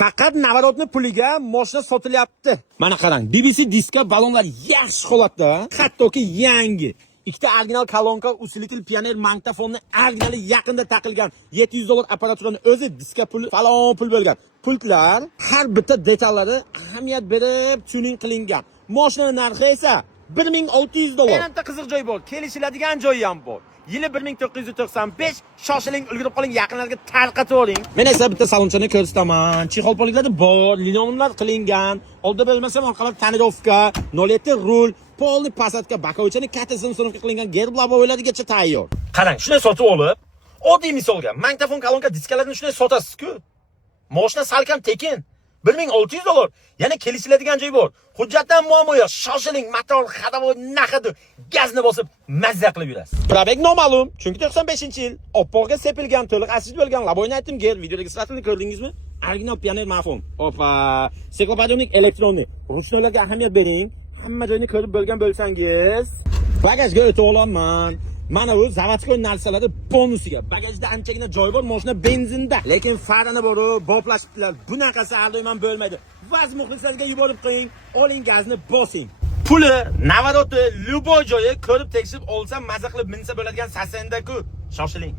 Faqat navarotni puliga mashina sotilyapti. Mana qarang, BBC diska ballonlar yaxshi holatda, hattoki yangi. Ikkita original kolonka usilitel pioner magnitofonni originali yaqinda taqilgan $700 apparaturani o'zi diska puli falon pul bo'lgan. Pultlar har bitta detallari ahamiyat berib tuning qilingan. Mashinaning narxi esa $1600. Yana qiziq joy bor, kelishiladigan joyi ham bor. Yili 1995, shoshiling, ulgurib qoling, yaqinlarga tarqatib oling. Men esa bitta salonchani ko'rsataman. Chexol poliklari bor, linoleumlar qilingan. Oldi bo'lmasam orqalar tonirovka, 07 rul, polni pasatka, bakovchani katta sinfga qilingan gerb lavoylarigacha tayyor. Qarang, shunday sotib olib, oddiy misolga, magnitofon kolonka diskalarini shunday sotasiz-ku. Mashina salkam tekin. $1600. Yana kelishiladigan joy bor. Hujjatdan muammo yo'q. Shoshiling, motor xadavoy naqadi gazni bosib mazza qilib yurasiz. Probeg noma'lum, chunki 95-yil oppoqga sepilgan, to'liq asid bo'lgan laboyni aytdim, ger video registratorni ko'rdingizmi? Original pioner mafon. Opa, siklopodionik elektronik. Ruchnoylarga ahamiyat bering. Hamma joyni ko'rib bo'lgan bo'lsangiz, bagajga o'tib olaman. Mana bu zavodskoy narsalari bonusiga. Bagajda anchagina joy bor, mashina benzinda. Lekin farani bor-u, boplashibdilar. Bunaqasi ardoyman bo'lmaydi. Vaz muxlislarga yuborib qo'ying, oling gazni bosing. Puli, navaroti, luboy joyi ko'rib tekshirib olsa, mazza qilib minsa bo'ladigan Sasendaku. Shoshiling.